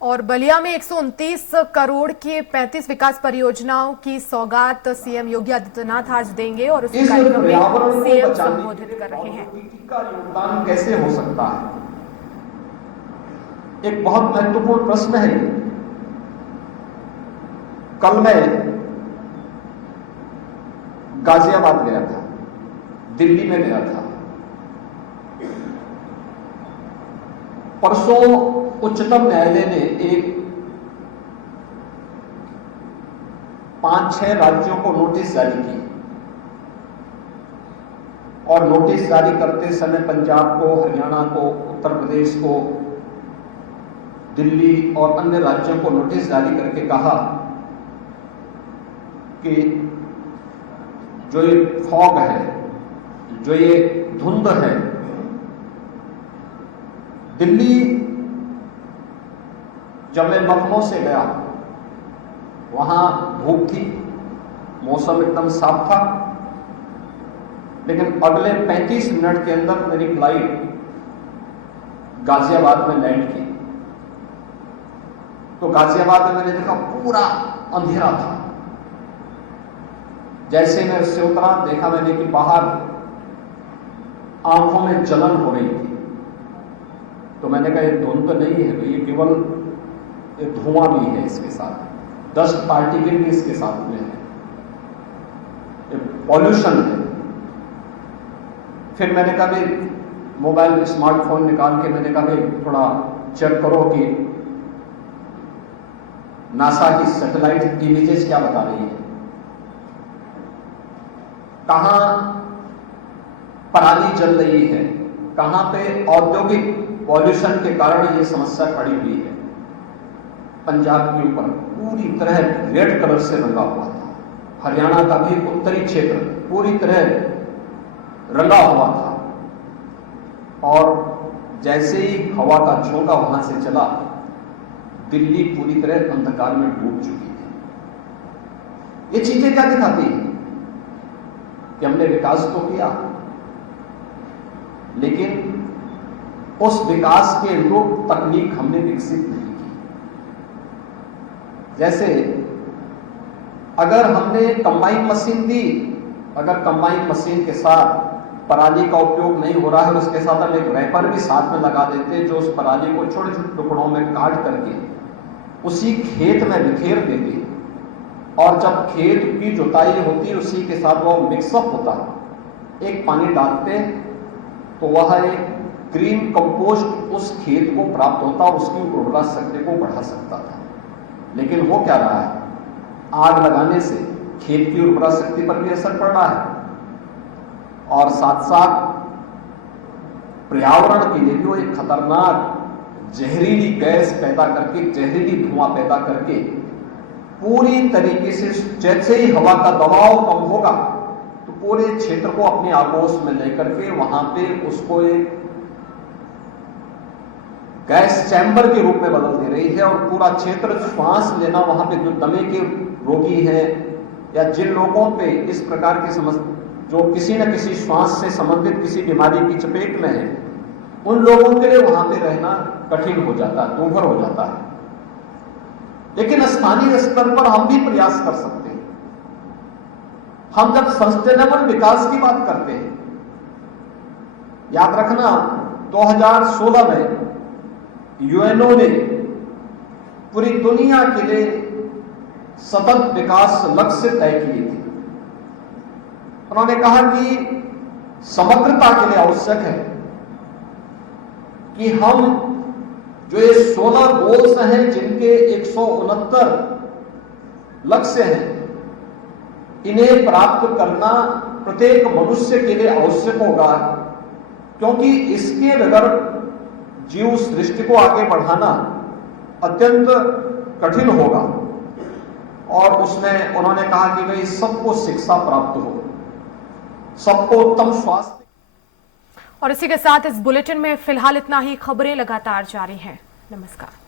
और बलिया में 129 करोड़ के 35 विकास परियोजनाओं की सौगात सीएम योगी आदित्यनाथ आज देंगे और उस कार्यक्रम में सीएम संबोधित कर रहे हैं। का योगदान कैसे हो सकता है, एक बहुत महत्वपूर्ण प्रश्न है। कल मैं गाजियाबाद गया था, दिल्ली में गया था, परसों उच्चतम न्यायालय ने एक 5-6 राज्यों को नोटिस जारी की और नोटिस जारी करते समय पंजाब को, हरियाणा को, उत्तर प्रदेश को, दिल्ली और अन्य राज्यों को नोटिस जारी करके कहा कि जो ये फॉग है, जो ये धुंध है, दिल्ली जब मैं लखनऊ से गया वहां धूप थी, मौसम एकदम साफ था, लेकिन अगले 35 मिनट के अंदर मेरी फ्लाइट गाजियाबाद में लैंड की तो गाजियाबाद में मैंने देखा पूरा अंधेरा था। जैसे मैं उससे उतरा, देखा मैंने कि बाहर आंखों में जलन हो रही थी। तो मैंने कहा ये धुंध नहीं है, तो ये केवल धुआं भी है, इसके साथ डस्ट पार्टिकल भी इसके साथ में है, ये पॉल्यूशन है। फिर मैंने कहा भाई मोबाइल स्मार्टफोन निकाल के मैंने कहा भाई थोड़ा चेक करो कि नासा की सैटेलाइट इमेजेस क्या बता रही है, कहां पराली जल रही है, कहां पे औद्योगिक पॉल्यूशन के कारण ये समस्या खड़ी हुई है। पंजाब के ऊपर पूरी तरह रेड कलर से रंगा हुआ था, हरियाणा का भी उत्तरी क्षेत्र पूरी तरह रंगा हुआ था, और जैसे ही हवा का झोंका वहां से चला, दिल्ली पूरी तरह अंधकार में डूब चुकी थी। ये चीजें क्या दिखाती है कि हमने विकास तो किया, लेकिन उस विकास के अनुरूप तकनीक हमने विकसित नहीं की। जैसे अगर हमने कंबाइन मशीन दी, अगर कंबाइन मशीन के साथ पराली का उपयोग नहीं हो रहा है, उसके साथ हम एक रैपर भी साथ में लगा देते जो उस पराली को छोटे छोटे टुकड़ों में काट करके उसी खेत में बिखेर देते, और जब खेत की जुताई होती उसी के साथ वो मिक्सअप होता, एक पानी डालते तो वह एक ग्रीन कंपोस्ट उस खेत को प्राप्त होता, उसकी उर्वरा शक्ति को बढ़ा सकता था। लेकिन हो क्या रहा है, आग लगाने से खेत की उर्वरा शक्ति पर भी असर पड़ रहा है, और साथ साथ पर्यावरण के लिए भी वो एक खतरनाक जहरीली गैस पैदा करके, जहरीली धुआं पैदा करके पूरी तरीके से, जैसे ही हवा का दबाव कम होगा तो पूरे क्षेत्र को अपने आगोश में लेकर के वहां पे उसको एक गैस चैम्बर के रूप में बदल दे रही है, और पूरा क्षेत्र श्वास लेना, वहां पे जो दमे के रोगी हैं या जिन लोगों पे इस प्रकार की समस्या, जो किसी न किसी श्वास से संबंधित किसी बीमारी की चपेट में है, उन लोगों के लिए वहां पे रहना कठिन हो जाता है, दूभर हो जाता है। लेकिन स्थानीय स्तर पर हम भी प्रयास कर सकते हैं। हम जब सस्टेनेबल विकास की बात करते हैं, याद रखना 2016 में यूएनओ ने पूरी दुनिया के लिए सतत विकास लक्ष्य तय किए थे। उन्होंने कहा कि समग्रता के लिए आवश्यक है कि हम जो ये 16 गोल्स हैं, जिनके 169 लक्ष्य हैं, इन्हें प्राप्त करना प्रत्येक मनुष्य के लिए आवश्यक होगा, क्योंकि इसके बगैर जीव सृष्टि को आगे बढ़ाना अत्यंत कठिन होगा। और उसमें उन्होंने कहा कि भाई सबको शिक्षा प्राप्त हो, सबको उत्तम स्वास्थ्य। और इसी के साथ इस बुलेटिन में फिलहाल इतना ही। खबरें लगातार जारी हैं। नमस्कार।